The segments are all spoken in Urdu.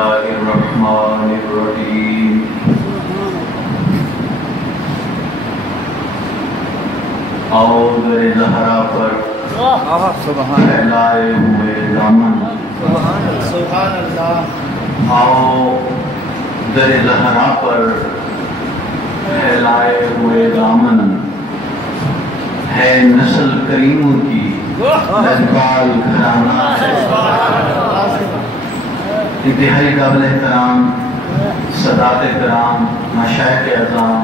اللہ الرحمن الرحیم آؤ در زہرا پر پھیلائے ہوئے دامن سبحان اللہ آؤ در زہرا پر پھیلائے ہوئے دامن ہے نسل کریموں کی لجپال گھرانہ ہے انتہائی قابل احترام سادات کرام مشائخ اعظام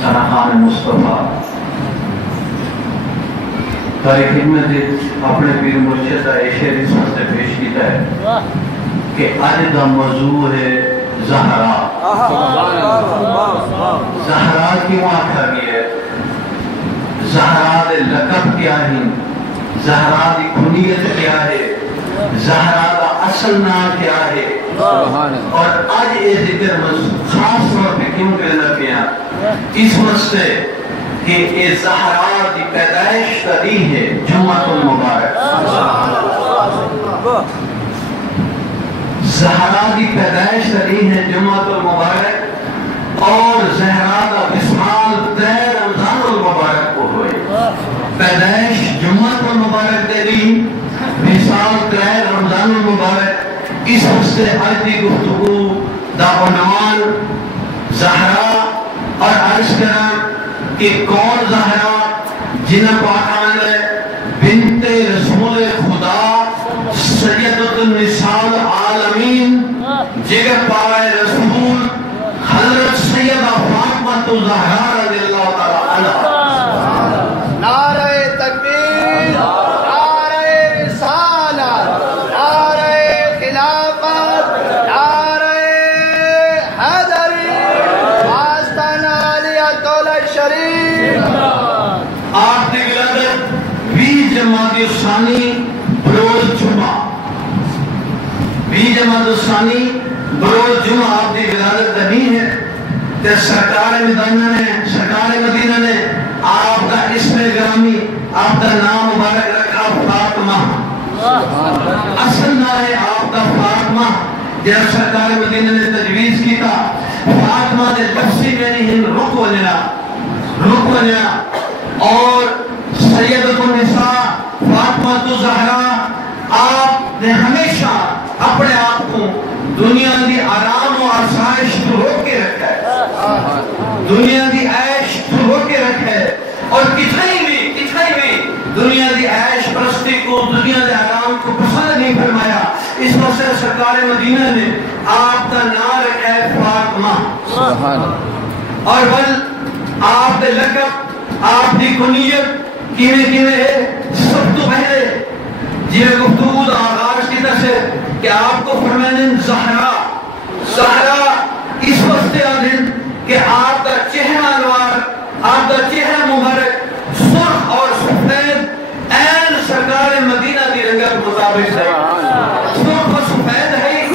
سرخان مصطفیٰ تاریخ خدمت اپنے پیر مرشد کا شعر اس وقت سے پیش کیتا ہے کہ آج کا موضوع ہے زہرا. زہرا کیوں آکھا گیا ہے؟ زہرا دے لقب کیا ہے؟ زہرا دی کنیت کیا ہے؟ زہرا دا اصل نام کیا ہے؟ اور آج یہ ذکر خاص طور پہ کیوں کرنا پیا اس واسطے کہ یہ زہرا دی پیدائش کا دن ہے جمعۃ المبارک. زہرا دی پیدائش کا دن ہے جمعۃ المبارک اور زہرا کا وصال 13 رمضان المبارک کو ہوئے. پیدائش جمعۃ المبارک دے دن وصال 13 رمضان المبارک. اس واسطے آج کی گفتگو دا عنوان زہرا اور عرض کریں کہ کون زہرا جنہ پاکان ہے بنت رسول خدا سیدۃ النساء العالمین جگر پائے رسول حضرت سیدہ فاطمہ زہرا رضی اللہ تعالی عنہ. نعرہ تکبیر، نعرہ رسالت، نعرہ خلافت، نعرہ حیدری، آستانہ علیہ تولا شریف. آپ دی ولادت 20 جمادی الثانی بروز جمعہ 20 جمادی الثانی بروز جمعہ آپ دی ولادت دنی ہے. تے سرکار مدینہ نے آپ کا اسم گرامی آپ کا نام مبارک رکھا فاطمہ. اصل نام ہے آپ کا فاطمہ. جب سرکار مدینہ نے تجویز کی تھا فاطمہ نے لفظی میں نہیں رک وجنا اور سیدۃ النساء فاطمہ زہرا. آپ نے ہمیشہ اپنے آپ کو دنیا دی آرام و آسائش تو روک کے رکھا ہے، دنیا دی عیش تو روک کے رکھا ہے اور کتنی بھی دنیا دی عیش پرستی کو دنیا دے آرام کو پسند نہیں فرمایا. اس واسطے سرکار مدینہ نے آپ کا نام رکھا ہے فاطمہ. اور بل آپ دے لقب آپ دی کنیت کیویں ہے سب تو پہلے جی گفتگو دا آغاز کی طرح سے کہ آپ کو فرمائیں زہرا. زہرا اس واسطے آدھیں کہ آپ کا چہرہ انوار آپ کا چہرہ مبارک سرخ اور سفید این سرکار مدینہ کی رنگت مطابق ہے. سرخ اور سفید ہے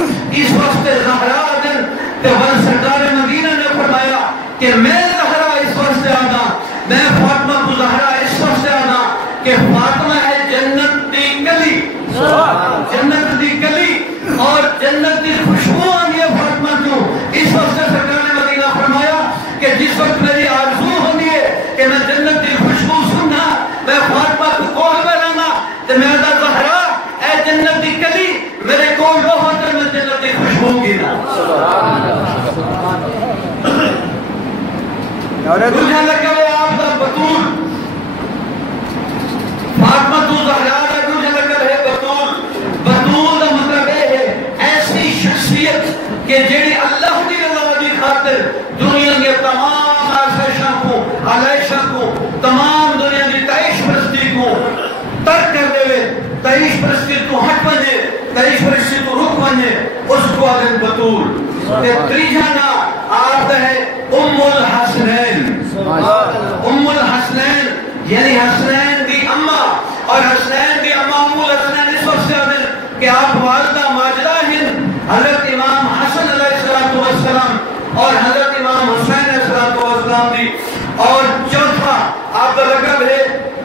اس واسطے زہرا آدھیں کہ وہ سرکار مدینہ نے فرمایا کہ میں زہرا اس واسطے آدھا میں فاطمہ کو زہرا اس واسطے آدھا کہ فاطمہ ہے جنت دی گلی جنت دی گلی اور جنت دی خوشبو آنی ہے فاطمہ کو. اس وقت سرکار نے مدینہ فرمایا کہ جس وقت میری آرزو ہوتی ہے کہ میں جنت دی خوشبو سننا میں فاطمہ کو کول میں رہنا تو میں دا زہرا اے جنت دی گلی میرے کول رہو تو میں جنت دی خوشبو گینا. دوجہ لگا ہے آپ دا بطول فاطمہ تو زہرا کا دوجہ لگا ہے بطول. بطول دا مطلب ہے ایسی شخصیت کہ جیڑی اللہ کی رضا دی خاطر دنیا کے تمام آسائشاں کو علائشاں کو تمام دنیا کی تعیش پرستی کو ترک کر دے تعیش پرستی تو ہٹ بنے تعیش پرستی تو رک بنے اس کو آدھیں بطول. تریجہ نا آپ ہے ام الحسنین. ام الحسنین یعنی حسنین دی اممہ اور حسنین دی اممہ ام الحسنین اس وقت سے آدھیں کہ آپ والدہ ماجدہ ہیں حضرت امام حسن علیہ السلام اور حضرت امام حسین علیہ السلام دی. اور چوتھا آپ کا لقب ہے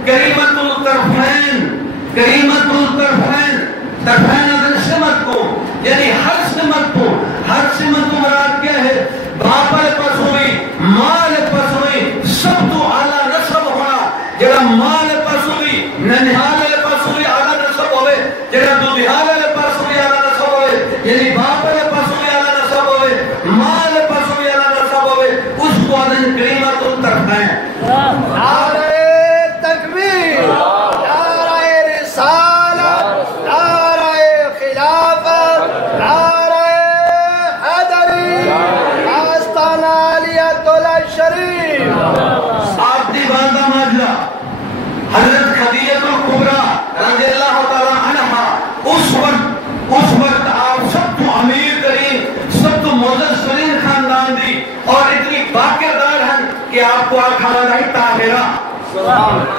کریمت الطرفین. کریمت الطرفین طرفین اذن سمت کو یعنی ہر سمت کو آپ کو آکھانا دائی طاہرہ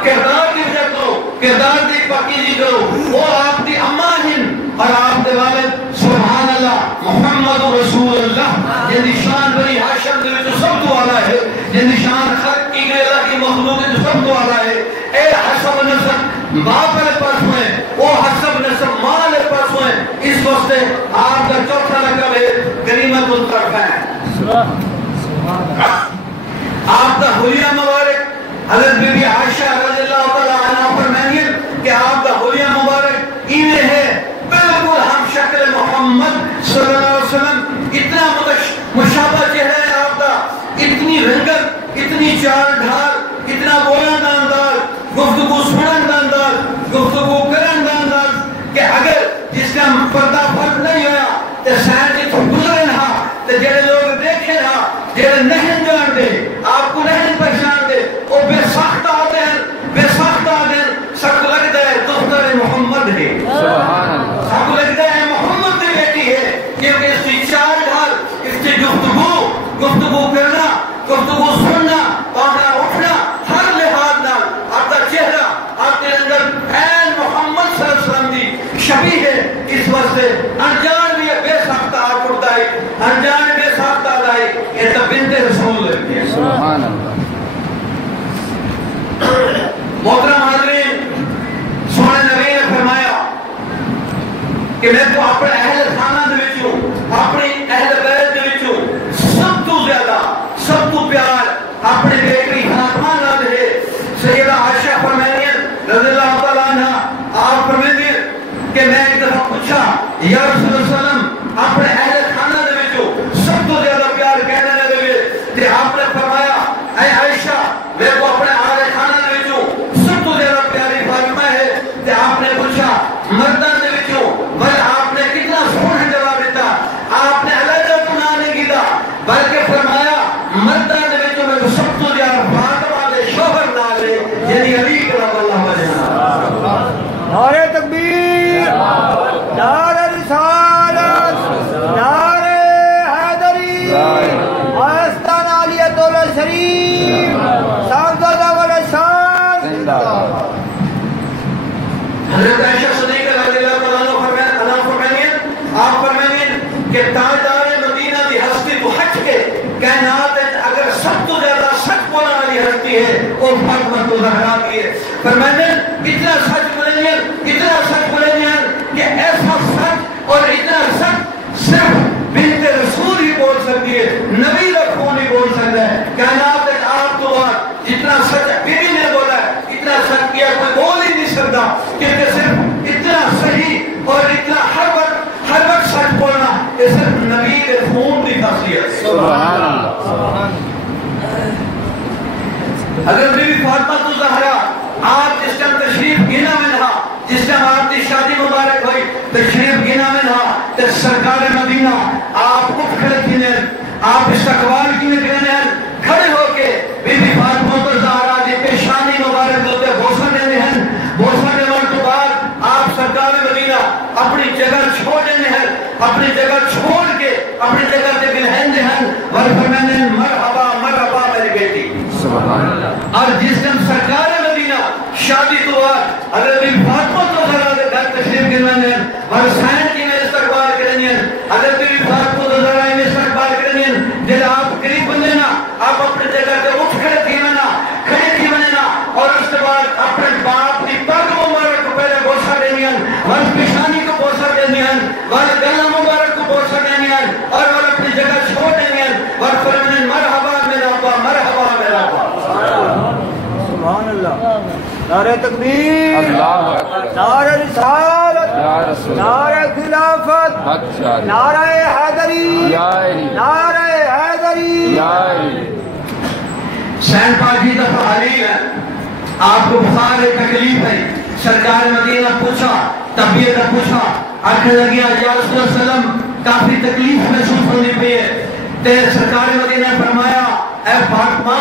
کردار کی وجہ کرو کردار دی پاکیزی کرو وہ آپ دی اماں ہیں اور آپ دے والد سبحان اللہ محمد رسول اللہ جن دی شان بنی ہاشم دے وچ سب تو اعلیٰ ہے جن دی شان خلق کی گئے اللہ کی مخلوق ہے جو سب تو اعلیٰ ہے اے حسب نسب ماں پر پاس ہوئے او حسب نسب ماں لے پاس ہوئے اس وقت آپ کا چوتھا لقب ہے غنیمت الطرفین آپ کا حلیہ مبارک حضرت بی بی عائشہ رضی اللہ تعالیٰ عنہ فرمائیں کہ آپ کا حلیہ مبارک ایویں ہے بالکل ہم شکل محمد صلی اللہ علیہ وسلم اتنا مشابہ چہرہ ہے آپ کا اتنی رنگت اتنی چال ڈھال اتنا بولن دا انداز گفتگو سنن دا انداز گفتگو کرن دا انداز کہ اگر جس کا پردہ فرق نہیں ہویا تو شاید جتو گزرے نہ تو جڑے لوگ دیکھے نہ جڑے نہیں جان دے آپ کو نہیں پہچان دے وہ بے سخت آتے ہیں سب کو لگتا ہے دختر محمد ہے سب کو لگتا ہے محمد کی بیٹی ہے کیونکہ اس کی چال ڈھال اس کی گفتگو کرنا گفتگو سننا پڑھنا اٹھنا ہر لحاظ نال آپ کا چہرہ آپ کے اندر این محمد صلی اللہ علیہ وسلم دی شبیہ ہے اس وقت سے انجان بھی بے سخت آپ اٹھتا ہے انجان بے سخت آدھائی یہ تو بنت رسول ہے سبحان اللہ محترم حاضرین سونے نبی نے فرمایا کہ میں تو اپنے اہل خانہ دے وچوں اپنی اہل بیت دے وچوں سب تو زیادہ سب تو پیار اپنے بیٹی فاطمہ نال ہے سیدہ عائشہ فرماتی ہیں رضی اللہ تعالیٰ عنہ آپ فرماتی ہیں کہ میں ایک دفعہ پوچھا یا رسول اللہ صلی اللہ علیہ وسلم اپنے اہل خانہ دے وچوں سب تو زیادہ پیار کہنے لگے تے آپ نے فرمایا اے عائشہ میں کو اپنے اہل خانہ دے وچوں سب تو زیادہ پیاری فاطمہ ہے تے آپ نے پوچھا مرداں دے وچوں بل آپ نے کتنا سونا جواب دیتا آپ نے علیحدہ تو نہ نہیں کیتا بلکہ فرمایا مرداں دے وچوں میں سب تو زیادہ فاطمہ دے شوہر نال ہے یعنی علی کرم اللہ وجہ نعرہ تکبیر نعرہ رسالت نعرہ حیدری آستان عالیہ تولا شریف صاحبزادہ والا شان حضرت عائشہ صدیقہ رضی اللہ عنہ فرمائیں آپ فرمائیں کہ تاجدار مدینہ دی ہستی تو ہٹ کے کائنات اگر سب تو زیادہ سچ بولنے والی ہستی ہے وہ فاطمہ زہرا کی ہے فرمائیں اتنا سچ بولیں گے کہ ایسا سچ اور اتنا سچ صرف بنت رسول ہی بول سکتی ہے نبی رکھوں نہیں بول سکتا ہے کائنات ایک آپ تو بات جتنا سچ بیوی نے بولا ہے اتنا سچ کیا کوئی بول ہی نہیں سکتا کیونکہ صرف اتنا صحیح اور اتنا ہر وقت سچ بولنا یہ صرف نبی کے خون کی خاصیت ہے سبحان اللہ اگر بی فاطمہ زہرا آپ جس ٹائم تشریف گنا میں رہا جس ٹائم آپ کی شادی مبارک ہوئی تشریف گنا میں رہا تو سرکار مدینہ آپ اٹھ کھڑے کینے آپ استقبال کینے کرنے کھڑے ہو کے بی فاطمہ زہرا جی پیشانی مبارک ہوتے بوسہ دینے ہیں بوسہ دینے کے بعد آپ سرکار مدینہ اپنی جگہ چھوڑ دینے ہیں اپنی جگہ چھوڑ کے اپنی جگہ سے بلہن دے ہیں ورفرمانے مرحبا مرحبا میری بیٹی اور جس دن سرکار مدینہ شادی تو اگر بھی فاطمہ تو ذرا دے گھر تشریف گروانے ہیں اور سائن کی میں استقبال کرنی ہیں اگر بھی فاطمہ تو ذرا میں استقبال کرنی ہیں جب آپ قریب بندے نا آپ اپنے جگہ سے اٹھ کھڑے تھی بنے نا اور اس کے بعد اپنے باپ کی پگ مبارک کو پہلے بوسہ دینی ہیں اور پیشانی کو بوسہ دینی ہیں اور گلہ مبارک کو بوسہ دینی ہیں اور اپنی جگہ چھوڑ دینی ہیں اور فرمانے مرحبا میرا ابا مرحبا میرا ابا سبحان اللہ نعرہ تکبیر نعرہ رسالت نعرہ خلافت نعرہ حیدری نعرہ حیدری شان پاکی دفعہ حلیل ہے آپ کو بخار تکلیف ہے سرکار مدینہ پوچھا طبیعت پوچھا آنکھیں لگیا یا رسول اللہ علیہ وسلم کافی تکلیف محسوس ہونی پہ ہے تے سرکار مدینہ فرمایا اے فاطمہ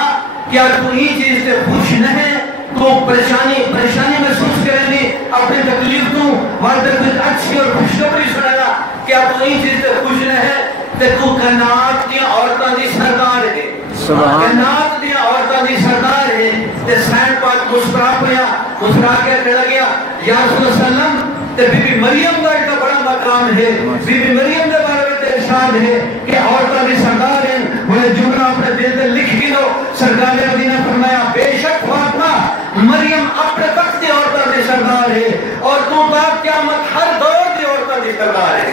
کیا تو یہ چیز سے خوش نہیں تو پریشانی محسوس کریں گی اپنی تکلیف تو وردر کچھ اچھی اور خوشخبری سنایا کیا تو یہ چیز سے خوش نہیں تے تو کائنات کی عورتاں دی سردار ہے کائنات دی عورتاں عورتوں کی سردار ہے تے سین پاک مسکرا پیا مسکرا کے کہہ گیا یا رسول اللہ صلی اللہ علیہ وسلم تے بی بی مریم کا ایک بڑا مقام ہے بی بی مریم کے بارے میں ارشاد ہے کہ عورتوں کی سردار ہیں انہیں جملہ اپنے دل سے لکھ کے دو سرکار مدینہ فرمایا بے شک فاطمہ مریم اپنے وقت کی عورتوں کی سردار ہے اور تو بعد قیامت ہر دور کی عورتوں کی سردار ہے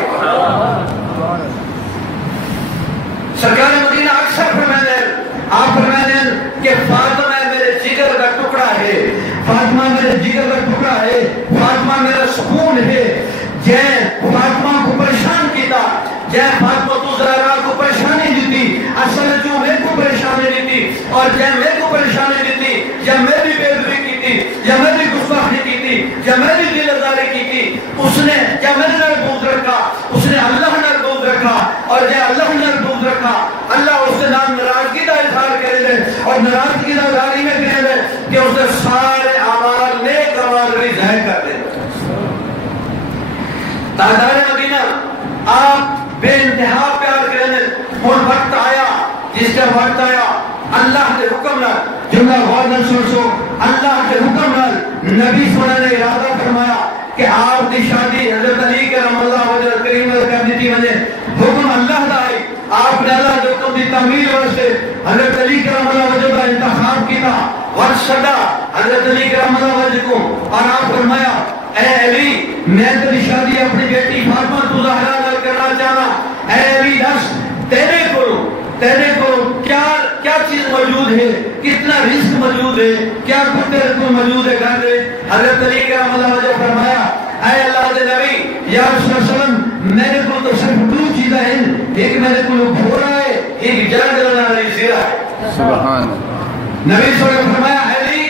سرکار مدینہ اکثر فرماتے ہیں آپ فرماتے ہیں کہ فاطمہ میرے جگر کا ٹکڑا ہے فاطمہ میرے جگر کا ٹکڑا ہے فاطمہ میرا سکون ہے جائیں فاطمہ کو پریشان کیتا جائیں فاطمہ تو زہرا کو پریشانی دیتی اصل جو میں کو پریشانی دیتی اور جائیں میں کو پریشانی دیتی یا میں بھی بے عزتی کی تھی یا میں بھی گستاخی کی تھی یا میں بھی دل ازاری کی تھی اس نے یا میرے نال بغض رکھا اس نے اللہ نال بغض رکھا اور جائیں اللہ نال بغض رکھا اللہ اس کے نام ناراضگی کا اظہار کرے دے اور ناراضگی کا اظہار میں کرے دے کہ اس نے سارے اعمال نیک اعمال بھی ضائع کر دے تاجدار مدینہ آپ بے انتہا پیار کرنے اور وقت آیا جس کا وقت آیا اللہ کے حکم نال جملہ غور نال سوچو اللہ کے حکم نال نبی صلی اللہ علیہ وسلم نے ارادہ فرمایا کہ آپ کی شادی حضرت علی کرم اللہ وجہ کریم کر دیتی وجہ حکم اللہ دا ہے آپ نے اللہ جو حکم دی تعمیل واسطے حضرت علی کرم اللہ وجہ کا انتخاب کیا ورشدہ حضرت علی کرم اللہ وجہ کو اور آپ فرمایا اے علی میں تیری شادی اپنی بیٹی فاطمہ تو زہرا نال کرنا چاہنا اے علی دس تیرے کو کیا چیز موجود ہے کتنا رزق موجود ہے کیا کچھ تیرے کو موجود ہے گھر میں حضرت علی کرم اللہ وجہ فرمایا اے اللہ دے نبی یا رسول اللہ صلی اللہ علیہ وسلم میرے کو تو صرف دو چیزیں ہیں ایک میرے کو گھوڑا ہے ایک جنگ لڑنے والی زیرہ ہے سبحان نبی صلی اللہ علیہ وسلم فرمایا علی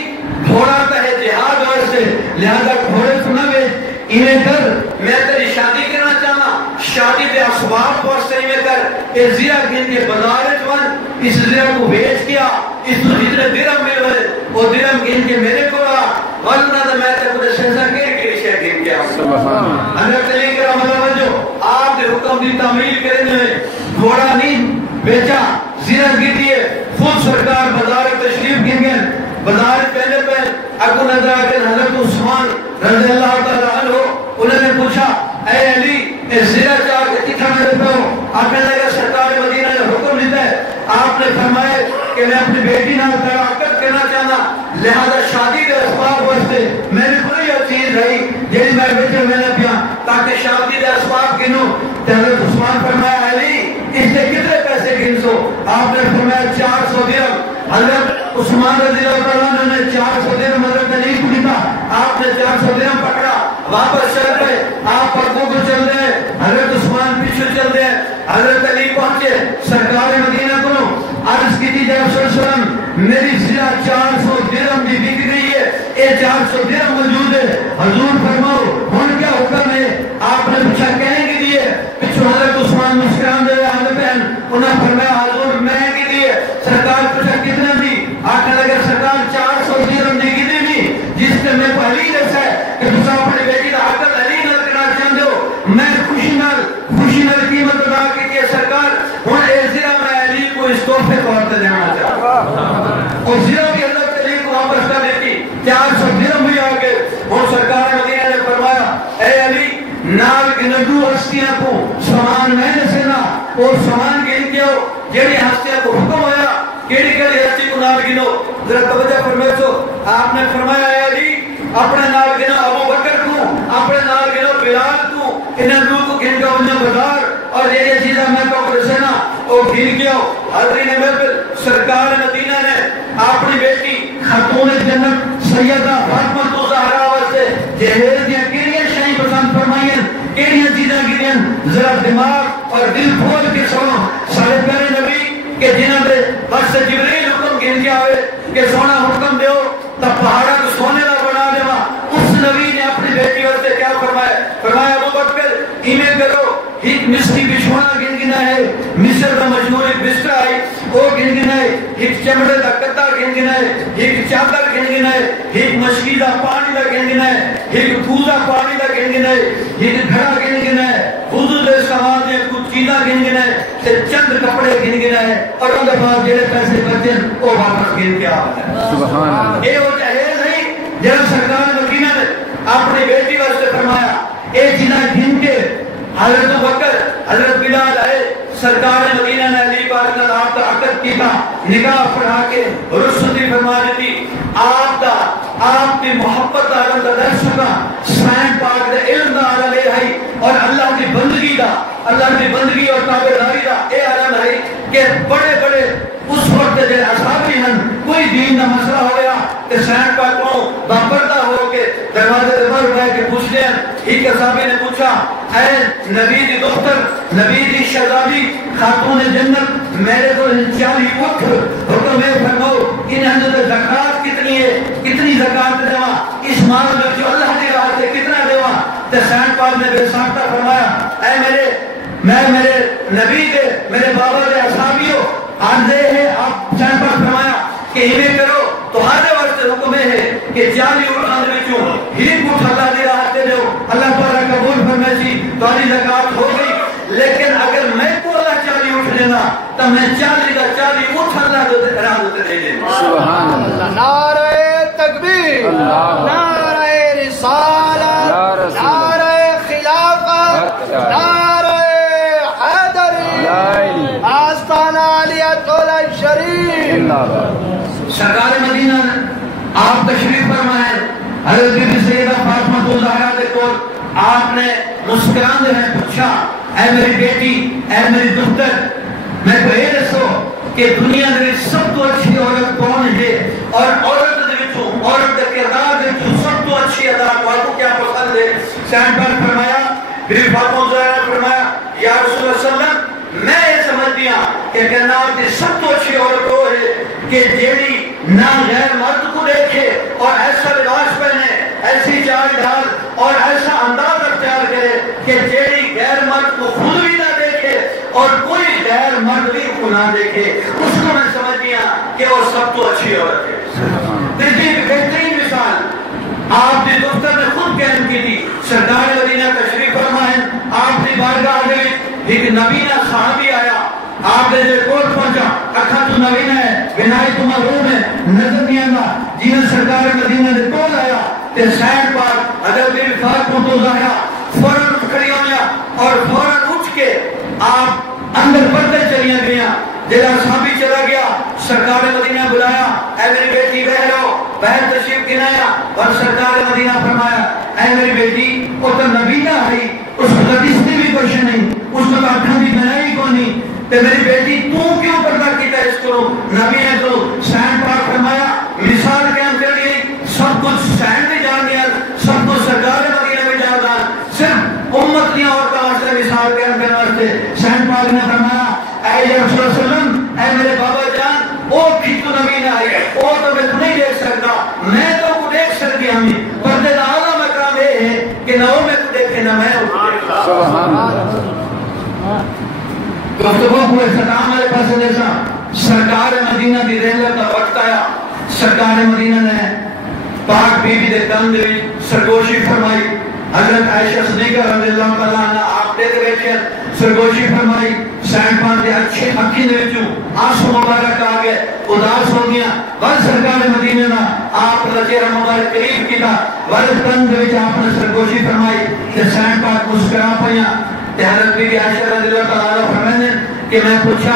گھوڑا تو ہے جہاد واسطے لہذا گھوڑے تو نہ بیچ انہیں کر میں تیری شادی کرنا چاہنا شادی دے اسباب واسطے انہیں کر اے زیرہ گن کے بازار جوان اس زیرہ کو بیچ کیا اس کو جتنے درم مل ہوئے وہ درم گن کے میرے کو رہا ورنہ تو میں تے خود شہزہ کے شہر گن کے آؤں حضرت علی کرم اللہ وجہ آپ نے حکم دی تعمیل کرنے میں گھوڑا نہیں بیچا زیرہ گن دیے خود سرکار بازار تشریف گن گئے بازار پہلے پہ اکو نظر آکر حضرت عثمان رضی اللہ تعالیٰ عنہ انہوں نے پوچھا اے علی اے زیرہ چاہ کے کتنا میرے پہ ہو آپ نے لگا سرکار مدینہ نے حکم دیتا ہے آپ نے فرمایا کہ میں اپنی بیٹی نہ تراکت کرنا چاہنا لہذا شادی کے اسباب واسطے میری کوئی یہ چیز رہی جیسے میں بیٹے میں نے پیا تاکہ شادی کے اسباب گنوں حضرت عثمان فرمایا علی اس سے کتنے پیسے گن سو آپ نے فرمایا 400 درہم حضرت عثمان رضی اللہ عنہ نے 400 درہم حضرت علی کو دیتا آپ نے 400 درہم پکڑا واپس چل رہے آپ پردوں کو چل رہے حضرت عثمان پیچھے چل رہے حضرت علی پہنچے سرکار مدینہ کو عرض کی تھی جب صلی اللہ علیہ وسلم میری زیرہ 400 درہم بھی بک گئی ہے اے 400 درہم موجود ہے حضور فرماؤ ہن کیا حکم ہے آپ نے پوچھا کہیں گے دیے پچھو حضرت عثمان مسکران دے حضرت بہن انہیں فرمایا حضور میں کے لیے سرکار پوچھا کتنے بھی آقا لگا سرکار 400 درہم دی گئی بھی جس سے میں پہلی جیسا ہے کہ تسا اپنے بیٹی کا حق علی نہ کرنا چاہتے ہو میں خوشی نال قیمت ادا کی ہے سرکار ہن اے زیرہ میں علی کو اس تحفے طور پہ دینا چاہتا اور زیرہ بھی حضرت علی کو واپس کر دیتی 400 درہم بھی آگے اور سرکار مدینہ نے فرمایا اے علی نال گنڈو ہستیاں کو سامان میں نے سنا اور سامان گن کے ہو جیڑی ہستیاں کو حکم ہویا کیڑی کیڑی ہستی کو نال گنو ذرا توجہ فرمائے سو آپ نے فرمایا اے علی اپنے نال گنو ابو بکر کو اپنے نال گنو بلال کو انہیں دو کو گن کے انہیں بازار اور یہ چیزیں میں کو رسنا اور گن کے ہو حضرین محفل سرکار مدینہ نے اپنی بیٹی خاتون جنت سیدہ فاطمہ زہرا واسطے جہیز دیا کیڑیاں شاہی پسند فرمائیں کیڑیاں چیزیں گریں ذرا دماغ اور دل کھول کے سنو سارے پیارے نبی کہ جنہوں نے بس جبریل حکم گن کے آئے کہ سونا حکم دیو تب پہاڑا کو سونے نہ بنا دیوا اس نبی نے اپنی بیٹی واسطے کیا فرمایا ابو بکر ایمیں کرو ایک مصری بچھونا گن گنا ہے مصر کا مشہور ایک بستر ہے وہ گن گنا ہے ایک چمڑے کا کتا گن گنا ہے ایک چادر گن گنا ہے ایک مشکی کا پانی کا گن گنا ہے ایک پوزا پانی دا گن گنا ہے، ایک گھڑا گن گنا ہے، وضو دے سامان دے کچھ چیزاں گن گنا ہے، تے چند کپڑے گن گنا ہے، اور ان کے بعد جڑے پیسے بچے وہ واپس گن کے آ ہے۔ سبحان اللہ۔ یہ وہ جہیز نہیں جب سرکار مدینہ نے اپنی بیٹی واسطے فرمایا اے چیزاں گن کے حضرت بکر حضرت بلال آئے، سرکار مدینہ نے علی پاک نے آپ کا عقد کیتا، نکاح پڑھا کے رخصتی فرما دیتی، آپ کی محبت عالم دا در سکا، سائن پاک دے علم دا عالم لے آئی، اور اللہ کی بندگی اور تابعداری دا اے عالم ہے کہ بڑے بڑے اس وقت جے اصحابی ہیں کوئی دین دا مسئلہ ہو گیا کہ سائن پاک کو باپردہ ہو کے دروازے دے بار اٹھائے کے پوچھ لیں، ایک صحابی نے پوچھا اے نبی دی دختر، نبی دی شہزادی، خاتون جنت، میرے کو چالی اٹھ حکم فرماؤ ان اندر زکات کتنی ہے، کتنی زکات دیوا، اس مال میں جو اللہ دی راہ سے کتنا دیوا؟ تے سائن پاک نے بے ساختہ فرمایا اے میرے نبی دے میرے بابا دے اصحابیوں آج دے ہے، آپ سائن پاک فرمایا کہ ہمیں کرو تو ہارے واسطے حکم ہے کہ 40 اٹھان وچوں ہیک اٹھ اللہ دی راہ تے دیو، اللہ تعالیٰ قبول فرمائے سی تاری زکات ہو گئی، لیکن اگر میں کو اللہ 40 اٹھ دینا تو میں 40 کا 40 اٹھ اللہ دے راہ تے دے دیں۔ سبحان اللہ۔ نعرہ تکبیر، نعرہ رسالت، نعرہ خلافت، نعرہ حیدری، آستانہ علیہ تولا شریف۔ سرکار مدینہ آپ تشریف فرمائے، حضرت بی سیدہ فاطمہ زہرا کے کول آپ نے مسکران دے پوچھا اے میری بیٹی، اے میری دختر، میں کو یہ دسو کہ دنیا میں سب تو اچھی عورت کون ہے، اور عورت کے کردار دے سب تو اچھی ادا کو کیا پسند ہے؟ سائن پر فرمایا، بی فاطمہ زہرا فرمایا یا رسول اللہ صلی اللہ علیہ وسلم، میں یہ سمجھ دیا کہ کائنات کی سب تو اچھی عورت وہ ہے کہ جیڑی نہ غیر مرد کو دیکھے اور ایسا لباس پہنے، ایسی چال ڈھال اور ایسا انداز اختیار کرے کہ جیڑی غیر مرد کو خود بھی نہ دیکھے اور کوئی غیر مرد بھی کو نہ دیکھے، اس کو میں سمجھ دیا کہ وہ سب تو اچھی عورت ہے۔ تیسری بہترین مثال آپ نے دفتر نے خود قائم کی تھی، سرکار مدینہ تشریف فرمائے، آپ نے بارگاہ میں ایک نبینہ صحابی آیا، آپ نے جو کوٹ پہنچا، اکھا تو نبینہ ہے، بنائی تو محروم ہے، نظر نہیں آگا، جنہیں سرکار مدینہ نے کول آیا، تے سائن پاک حضرت بی فاطمہ زہرا فوراً اٹھ کھڑی ہو گیا اور فوراً اٹھ کے آپ اندر بڑھتے چلیاں گیا، جیلا صحابی چلا گیا، سرکار مدینہ بلایا، اے میری بیٹی بہرو، بہر تشریف گنایا، اور سرکار مدینہ فرمایا اے میری بیٹی وہ تو نبینہ ہے، اس کو قدیستی بھی کچھ نہیں، اس کو آنکھاں بھی بنائی کو نہیں، تے میری بیٹی تو کیوں پردہ کیتا ہے اس کو؟ نبی نے تو سائن پاک فرمایا مثال قائم کر لی، سب کچھ سائن بھی جان دیا، سب کچھ سرکار مدینہ بھی جان دیا، صرف امت کی عورتوں واسطے مثال قائم کرنے واسطے سائن پاک نے فرمایا اے یا رسول اللہ صلی اللہ علیہ وسلم، اے میرے بابا جان، وہ بھی تو نبی نہ آئی، وہ تو میں تو نہیں دیکھ سکتا، میں تو کو دیکھ سکتی ہمیں، پردے کا اعلیٰ مقام یہ ہے کہ نہ وہ میں کو دیکھے نہ میں کو دیکھے۔ سبحان اللہ۔ گفتگو کو اختتام والے پاس دیسا، سرکار مدینہ دی رحلت کا وقت آیا، سرکار مدینہ نے پاک بی بی دے کم دے سرگوشی فرمائی، حضرت عائشہ صدیقہ رضی اللہ تعالیٰ عنہ آپ دیکھ رہے سرگوشی فرمائی، سائن پان دے اچھے اکھی دے وچوں آنسو مبارک آ گئے، اداس ہو گیا، بس سرکار مدینہ نا آپ کا چہرہ مبارک قریب کیتا، ورد کن دے وچ آپ نے سرگوشی فرمائی، تے سائن پاک مسکرا پیا، تے حضرت بی بی عائشہ رضی اللہ تعالیٰ فرمانے کہ میں پوچھا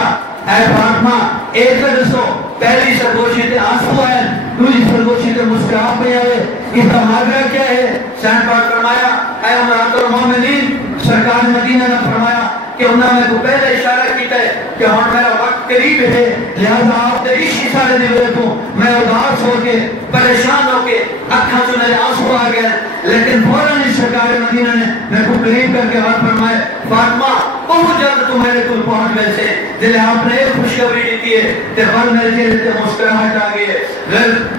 اے فاطمہ ایک دسو پہلی سرگوشی تے آنسو آئے، دوسری سرگوشی تے مسکرا پیا ہے، اس کا ماجرا کیا ہے؟ سائن پاک فرمایا اے امہات المومنین، سرکار مدینہ نے فرمایا کہ انہوں نے کو پہلے اشارہ کیتا ہے کہ ہاں میرا وقت قریب ہے، لہذا آپ نے اس اشارے دی وجہ تو میں اداس ہو کے پریشان ہو کے اکھاں سے میرے آنسو آ گئے، لیکن فوراً اس سرکار مدینہ نے میں کو قریب کر کے بات فرمائے فاطمہ بہت جلد تمہارے کل پہنچ گئے سے، جلے آپ نے ایک خوشخبری دیتی ہے کہ بل میرے چہرے سے مسکراہٹ آ گئی ہے۔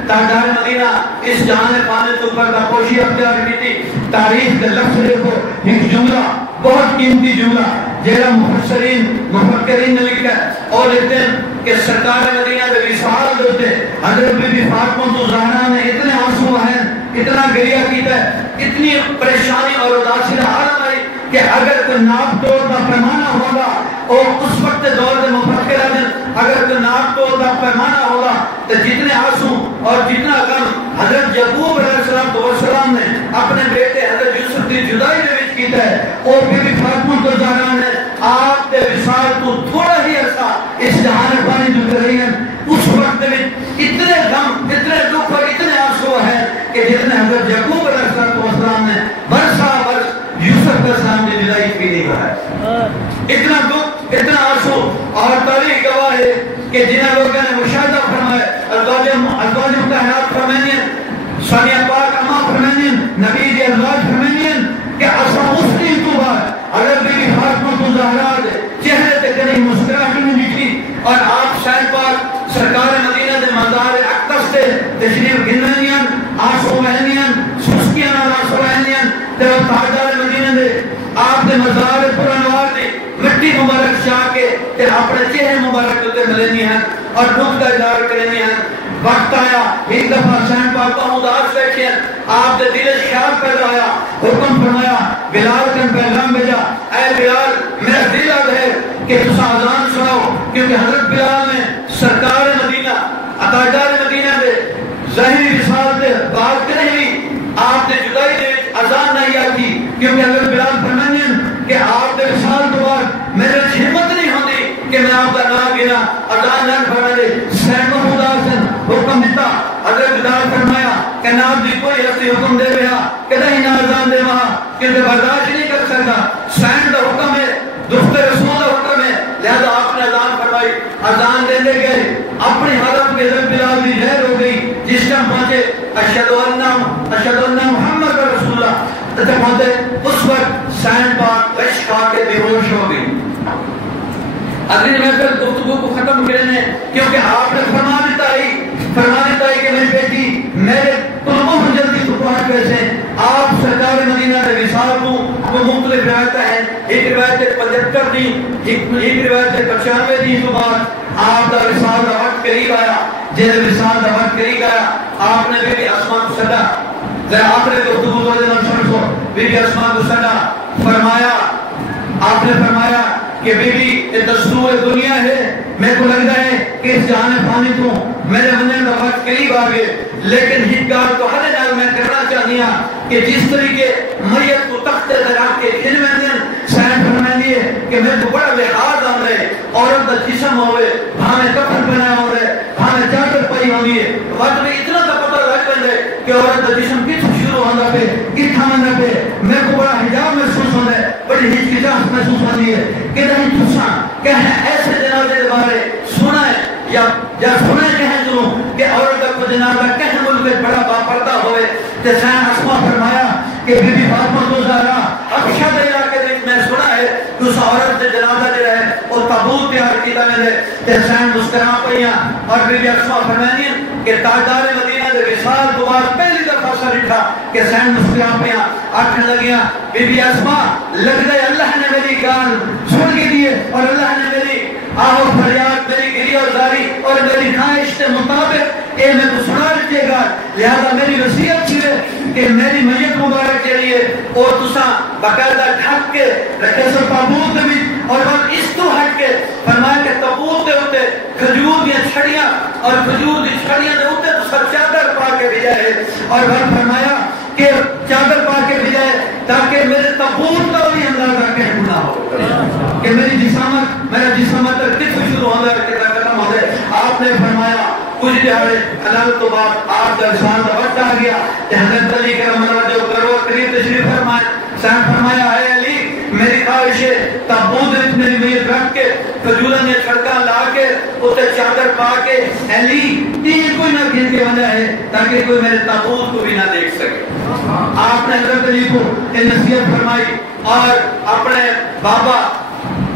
تاجدار مدینہ اس جہان پانے تو پر پوشی اختیار کی تھی، تاریخ کے لفظ دیکھو، ایک جملہ بہت قیمتی جملہ جیرا مفکرین نے لکھا اور لکھتے ہیں کہ سرکار مدینہ کے وصال ہوتے حضرت بی بی فاطمہ زہرا نے اتنے آنسو ہیں اتنا گریہ کیتا ہے، اتنی پریشانی اور اداسی کا حال آئی کہ اگر کوئی ناپ توڑ کا پیمانہ ہوگا اور اس وقت دور کے مفکر دن اگر کوئی ناپ توڑ کا پیمانہ ہوگا تو جتنے آنسو اور جتنا غم حضرت یعقوب علیہ السلام نے اپنے بیٹے حضرت یوسف کی جدائی میں وچ کیتا ہے، اور بی بی فاطمہ کو زہرا نے آپ کے وصال کو تھوڑا ہی عرصہ اس جہان پانی جو کر رہی ہیں، اس وقت میں اتنے غم، اتنے دکھ اور اتنے آنسو ہیں کہ جتنے حضرت یعقوب علیہ السلام نے برسا برس یوسف علیہ السلام کی جدائی کی نہیں ہے۔ اتنا دکھ، اتنا آنسو، اور تاریخ گواہ ہے کہ جنہیں لوگوں نے مشاہدہ فرمایا، ازواج مطہرات فرمائیں، ثانیہ پاک اما فرمائیں، نبی دی ازواج فرمائیں کہ اصلا اس دن تو بعد اگر بی بی فاطمہ کو زہرا دے چہرے تے کہیں مسکراہٹ نہیں نکلی اور آپ شاید پاک سرکار مدینہ دے مزار اقدس سے تشریف گنوینیاں آنسو بہنیاں سسکیاں اور آنسو بہنیاں تے تاجدار مدینہ دے آپ دے مزار پرانوار دی مٹی مبارک شاہ کے تے اپنے چہرے مبارک تے ملنی ہیں اور دکھ کا اظہار کرنی ہیں۔ وقت آیا ایک دفعہ شان پاک کو اداس بیٹھے آپ دے دل خیال پیدا آیا، حکم فرمایا بلال کا پیغام بھیجا، اے بلال میرا دل ہے کہ تسا اذان سناؤ، کیونکہ حضرت بلال نے سرکار مدینہ عطادار مدینہ دے ظاہری رسالت دے بات کریں بھی آپ دے جدائی دے اذان نہیں آتی، کیونکہ اگر بلال فرمائیں کہ آپ دے رسالت دے بعد میرے ہمت نہیں ہوتی کہ میں آپ کا نام گنا اذان نہ پڑھا دے سینکڑوں اداسن حکم دیتا، حضرت بلال فرمایا کہ نام دی کوئی ایسی حکم دے رہا کہ نہیں نہ اذان دے وہاں کیونکہ برداشت نہیں کر سکتا، سین کا حکم ہے، دفت رسول کا حکم ہے، لہذا آپ نے اذان فرمائی، اذان دینے گئے اپنی حالت کے حضرت بلال بھی ظاہر ہو گئی، جس ٹائم پہنچے اشہد ان محمد رسول اللہ تب پہنچے اس وقت سین پاک غش کھا کے بے ہوش ہو گئی۔ اگلی محفل گفتگو کو ختم کرنے کیونکہ آپ نے فرما دیتا ہی کہ میری بیٹی میرے قلبوں میں جلدی تو پہنچ گئے سے آپ سرکار مدینہ کے وصال کو مختلف روایتیں ہیں، ایک روایت 75 دن، ایک روایت 95 دن کے بعد آپ کا وصال کا وقت قریب آیا، جب وصال کا وقت قریب آیا آپ نے بیٹی اسماء کو سدا، ذرا آپ نے گفتگو کو سنو، بیٹی اسماء کو سدا فرمایا، آپ نے فرمایا کہ بی بی یہ دستور دنیا ہے، میں کو لگتا ہے کہ اس جہان فانی تو میرے منجن کا وقت قریب آگئے، لیکن ہی کار تو ہر جال میں کرنا چاہنی ہاں کہ جس طریقے میت کو تخت درات کے کھل میں دیں سین فرمائیں دیئے کہ میں تو بڑا لحاظ آن رہے، عورت کا جسم ہوئے، بھانے کفن بنا ہو رہے، بھانے چاکر پائی ہوں گے، وقت میں اتنا تا پتہ لگ رہے کہ عورت کا جسم کت شروع ہونا پہ، کت ہمنا پہ، میں کو بڑا حجاب محسوس ہونا ہے، بڑی ہچکچاہٹ محسوس ہوتی ہے کہ نہیں تساں کہ ایسے جنازے کے بارے سنا ہے یا سنے کہیں جو کہ عورت کو جنازہ کہیں ملک بڑا باپردہ ہوئے، تے سین اسماء فرمایا کہ بی بی فاطمہ کو زہرا ابشد علاقے میں سنا ہے کہ اس عورت سے جنازہ جو ہے وہ تابوت تیار کیتا میں دے، تے سین مسکرا پئیاں اور بی بی اسماء فرمائیں کہ تاجدار مدینہ دے وصال تو بعد پہلی دفعہ سر اٹھا کہ سین مسکرا پئیاں آنکھیں لگیاں، بی بی اسماء لگ گئے اللہ نے میری گال سن کے دیے اور اللہ نے میری آہو فریاد، میری گریہ اور زاری اور میری خواہش کے مطابق اے میں کو سنا رکھے گا، لہذا میری وصیت چھے کہ میری میت مبارک کے لیے اور تساں باقاعدہ ڈھک کے رکھے سر تابوت بھی اور بعد اس تو ہٹ کے فرمایا کہ تابوت دے ہوتے کھجور دیا چھڑیاں اور کھجور دی چھڑیاں دے ہوتے تو سب چادر پا کے بھی جائے اور بعد فرمایا کہ چادر پا کے بھی جائے تاکہ میرے تابوت کا بھی اندازہ کہیں نہ ہو کہ میری جسامت میرا جسامت کتنے شروع ہونا ہے کہ ختم ہو جائے۔ آپ نے فرمایا کچھ دیہڑے حلال تو بعد آپ کا رسال کا وقت آ گیا کہ حضرت علی کرم اللہ جو کرو قریب تشریف فرمائے، سین فرمایا اے علی میری خواہش ہے تابوت میں میری میت رکھ کے کھجوروں نے چھڑکا لا کے اسے چادر پا کے علی تین کوئی نہ گھن کے وجہ ہے تاکہ کوئی میرے تابوت کو بھی نہ دیکھ سکے۔ آپ نے حضرت علی کو یہ نصیحت فرمائی اور اپنے بابا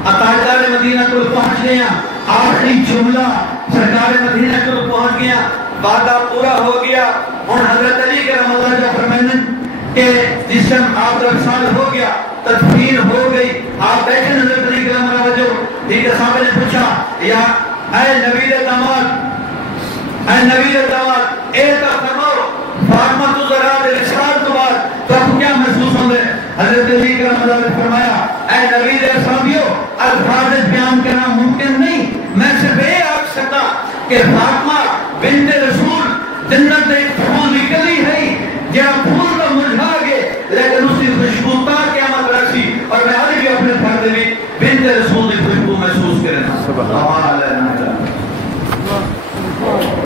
تاجدار مدینہ کو پہنچ گیا، آخری جملہ سرکار مدینہ کو پہنچ گیا، وعدہ پورا ہو گیا، اور حضرت علی کرم اللہ جو فرمائیں کہ جس ٹائم آپ کا وصال ہو گیا تدفین ہو گئی، آپ بیٹھے حضرت علی کرم اللہ جو ایک صحابہ نے پوچھا یا اے نبی داماد اے نبی داماد اے تا فرماؤ فاطمہ تو زہرا اللہ نے فرمایا اے نبی دے صحابیو الفاظ بیان کرنا ممکن نہیں، میں صرف یہ آکھ سکتا کہ فاطمہ بنت رسول جنت ایک پھول نکلی ہے جہاں پھول کا مرجھا گئے لیکن اس کی خوشبو تا قیامت رسی، اور میں آج بھی اپنے فرد بھی بنت رسول کی خوشبو محسوس کرنا.